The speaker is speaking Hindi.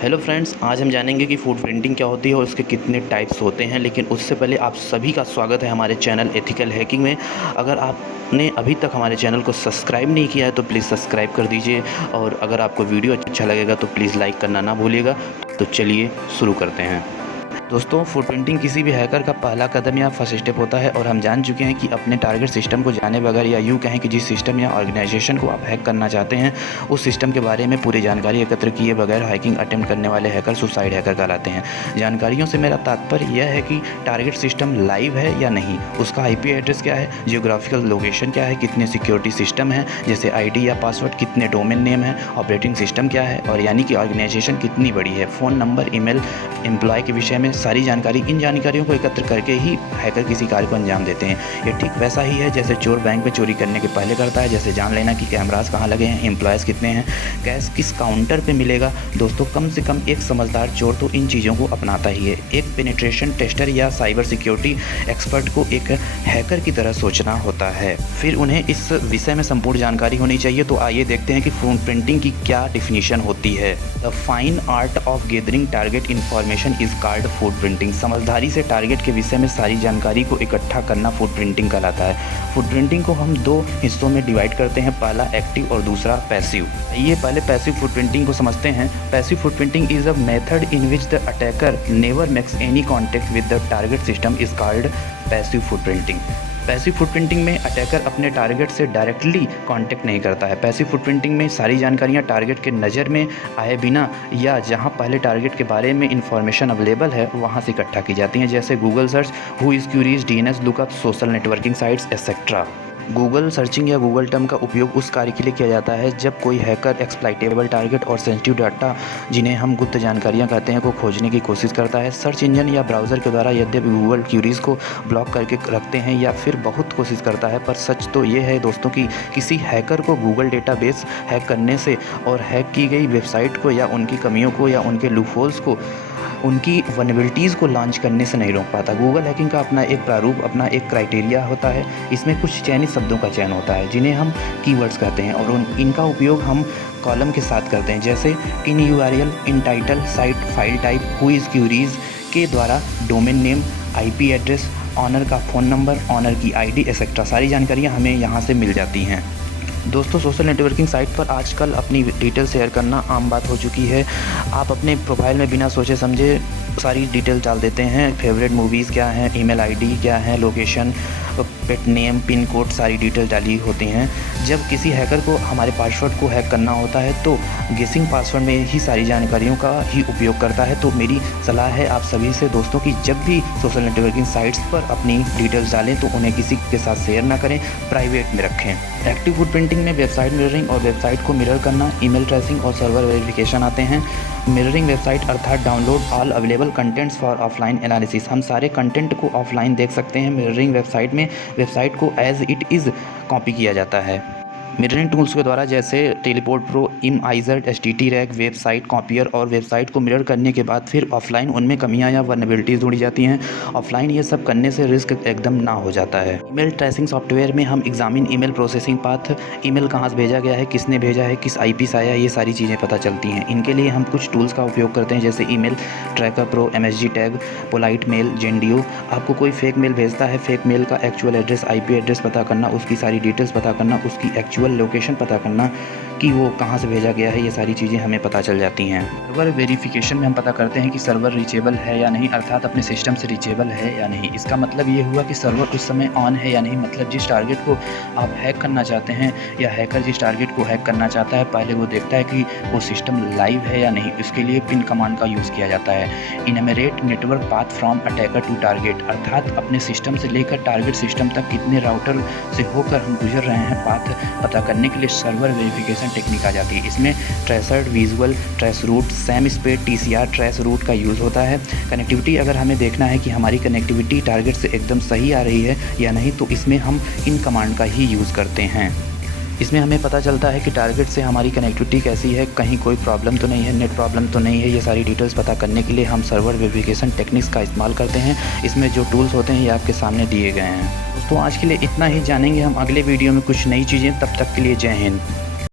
हेलो फ्रेंड्स, आज हम जानेंगे कि फूड प्रिंटिंग क्या होती है और उसके कितने टाइप्स होते हैं। लेकिन उससे पहले आप सभी का स्वागत है हमारे चैनल एथिकल हैकिंग में। अगर आपने अभी तक हमारे चैनल को सब्सक्राइब नहीं किया है तो प्लीज़ सब्सक्राइब कर दीजिए, और अगर आपको वीडियो अच्छा लगेगा तो प्लीज़ लाइक करना ना भूलिएगा। तो चलिए शुरू करते हैं। दोस्तों, फूड प्रिंटिंग किसी भी हैकर का पहला कदम या फर्स्ट स्टेप होता है, और हम जान चुके हैं कि अपने टारगेट सिस्टम को जाने बगैर, या यूँ कहें कि जिस सिस्टम या ऑर्गेनाइजेशन को आप हैक करना चाहते हैं उस सिस्टम के बारे में पूरी जानकारी एकत्र किए बगैर हैकिंग अटेम्प्ट करने वाले हैकर सुसाइड हैकर कहलाते हैं। जानकारियों से मेरा तात्पर्य यह है कि टारगेट सिस्टम लाइव है या नहीं, उसका IP एड्रेस क्या है, जियोग्राफिकल लोकेशन क्या है, कितने सिक्योरिटी सिस्टम है जैसे ID या पासवर्ड, कितने डोमेन नेम है, ऑपरेटिंग सिस्टम क्या है, और यानी कि ऑर्गेनाइजेशन कितनी बड़ी है, फ़ोन नंबर, ईमेल, एम्प्लॉय के विषय में सारी जानकारी। इन जानकारियों को एकत्र करके ही हैकर किसी कार्य को अंजाम देते हैं। ये ठीक वैसा ही है जैसे चोर बैंक में चोरी करने के पहले करता है, जैसे जान लेना कि कैमरास कहाँ लगे हैं, एम्प्लॉयज़ कितने हैं, कैश किस काउंटर पे मिलेगा। दोस्तों, कम से कम एक समझदार चोर तो इन चीज़ों को अपनाता ही है। एक पेनिट्रेशन टेस्टर या साइबर सिक्योरिटी एक्सपर्ट को एक हैकर की तरह सोचना होता है। फिर उन्हें इस विषय में संपूर्ण जानकारी होनी चाहिए। तो आइए देखते हैं कि फूड प्रिंटिंग की क्या डिफिनीशन होती है। The fine art of gathering target information is called food printing. समझदारी से टारगेट के विषय में सारी जानकारी को इकट्ठा करना फूड प्रिंटिंग कहलाता है। फूड प्रिंटिंग को हम दो हिस्सों में डिवाइड करते हैं, पहला एक्टिव और दूसरा पैसिव। ये पहले पैसिव फूड प्रिंटिंग को समझते हैं। Passive food printing is a method in which the attacker never makes any contact with the target system is called passive food printing. Passive food printing में अटैकर अपने टारगेट से डायरेक्टली कांटेक्ट नहीं करता है। पैसिव फूड प्रिंटिंग में सारी जानकारियां टारगेट के नज़र में आए बिना, या जहां पहले टारगेट के बारे में इंफॉर्मेशन अवेलेबल है वहां से इकट्ठा की जाती हैं, जैसे Google search, who is queries, DNS lookup, social networking sites etcetera. Google searching या गूगल टर्म का उपयोग उस कार्य के लिए किया जाता है जब कोई हैकर एक्सप्लॉइटेबल टारगेट और सेंसिटिव डाटा, जिन्हें हम गुप्त जानकारियां कहते हैं, को खोजने की कोशिश करता है। सर्च इंजन या ब्राउज़र के द्वारा यद्यपि गूगल क्यूरीज़ को ब्लॉक करके रखते हैं या फिर बहुत कोशिश करता है, पर सच तो ये है दोस्तों कि किसी हैकर को गूगल डेटाबेस हैक करने से और हैक की गई वेबसाइट को या उनकी कमियों को या उनके लूपहोल्स को, उनकी वनबिलिटीज़ को लॉन्च करने से नहीं रोक पाता। गूगल हैकिंग का अपना एक प्रारूप, अपना एक क्राइटेरिया होता है। इसमें कुछ चयनित शब्दों का चयन होता है जिन्हें हम कीवर्ड्स कहते हैं, और इनका उपयोग हम कॉलम के साथ करते हैं, जैसे in URL, in title, site, file type, who is queries के द्वारा domain name, IP address, owner का फ़ोन नंबर, ऑनर की ID एक्सेट्रा। सारी जानकारियाँ हमें यहाँ से मिल जाती हैं। दोस्तों, सोशल नेटवर्किंग साइट पर आजकल अपनी डिटेल शेयर करना आम बात हो चुकी है। आप अपने प्रोफाइल में बिना सोचे समझे सारी डिटेल डाल देते हैं। फेवरेट मूवीज़ क्या हैं, ईमेल ID क्या है, location, pet name, pin code, सारी डिटेल डाली होती हैं। जब किसी हैकर को हमारे पासवर्ड को हैक करना होता है तो गेसिंग पासवर्ड में ही सारी जानकारियों का ही उपयोग करता है। तो मेरी सलाह है आप सभी से दोस्तों कि जब भी सोशल नेटवर्किंग साइट्स पर अपनी डिटेल्स डालें तो उन्हें किसी के साथ शेयर ना करें, प्राइवेट में रखें। एक्टिव फूड प्रिंटिंग में वेबसाइट मिररिंग और वेबसाइट को मिरर करना, ईमेल ट्रेसिंग और सर्वर वेरिफिकेशन आते हैं। मिररिंग वेबसाइट अर्थात download all available contents for offline analysis. हम सारे कंटेंट को ऑफलाइन देख सकते हैं। मिररिंग वेबसाइट में वेबसाइट को एज इट इज़ कॉपी किया जाता है। मिररिंग टूल्स के द्वारा जैसे teleport pro, imager, HTTRAC, website copier और वेबसाइट को मिरर करने के बाद फिर ऑफलाइन उनमें कमियां या वल्नरेबिलिटीज़ ढूंढी जाती हैं। ऑफलाइन ये सब करने से रिस्क एकदम ना हो जाता है। ईमेल ट्रेसिंग सॉफ्टवेयर में हम examine email processing path, email कहाँ से भेजा गया है, किसने भेजा है, किस IP से आया, ये सारी चीज़ें पता चलती हैं। इनके लिए हम कुछ टूल्स का उपयोग करते हैं, जैसे email tracker pro, MSG tag, polite mail, Zendio। आपको कोई फेक मेल भेजता है, फेक मेल का एक्चुअल एड्रेस, IP एड्रेस पता करना, उसकी सारी डिटेल्स पता करना, उसकी एक्चुअल लोकेशन पता करना कि वो कहाँ से भेजा गया है, ये सारी चीज़ें हमें पता चल जाती हैं। सर्वर वेरिफिकेशन में हम पता करते हैं कि सर्वर रीचेबल है या नहीं, अर्थात अपने सिस्टम से रीचेबल है या नहीं। इसका मतलब ये हुआ कि सर्वर उस समय ऑन है या नहीं, मतलब जिस टारगेट को आप हैक करना चाहते हैं या हैकर जिस टारगेट को हैक करना चाहता है, पहले वो देखता है कि वो सिस्टम लाइव है या नहीं। इसके लिए पिन कमांड का यूज़ किया जाता है। Enumerate network path from attacker to target, अर्थात अपने सिस्टम से लेकर टारगेट सिस्टम तक कितने राउटर से होकर हम गुजर रहे हैं, पाथ पता करने के लिए सर्वर वेरिफिकेशन टेक्निक आ जाती है। इसमें tracert, visual trace route, Sam Spade, TCR trace route का यूज़ होता है। कनेक्टिविटी अगर हमें देखना है कि हमारी कनेक्टिविटी टारगेट से एकदम सही आ रही है या नहीं, तो इसमें हम इन कमांड का ही यूज़ करते हैं। इसमें हमें पता चलता है कि टारगेट से हमारी कनेक्टिविटी कैसी है, कहीं कोई प्रॉब्लम तो नहीं है, नेट प्रॉब्लम तो नहीं है। ये सारी डिटेल्स पता करने के लिए हम सर्वर वेरिफिकेशन टेक्निक्स का इस्तेमाल करते हैं। इसमें जो टूल्स होते हैं ये आपके सामने दिए गए हैं। दोस्तों, आज के लिए इतना ही। जानेंगे हम अगले वीडियो में कुछ नई चीज़ें। तब तक के लिए जय हिंद।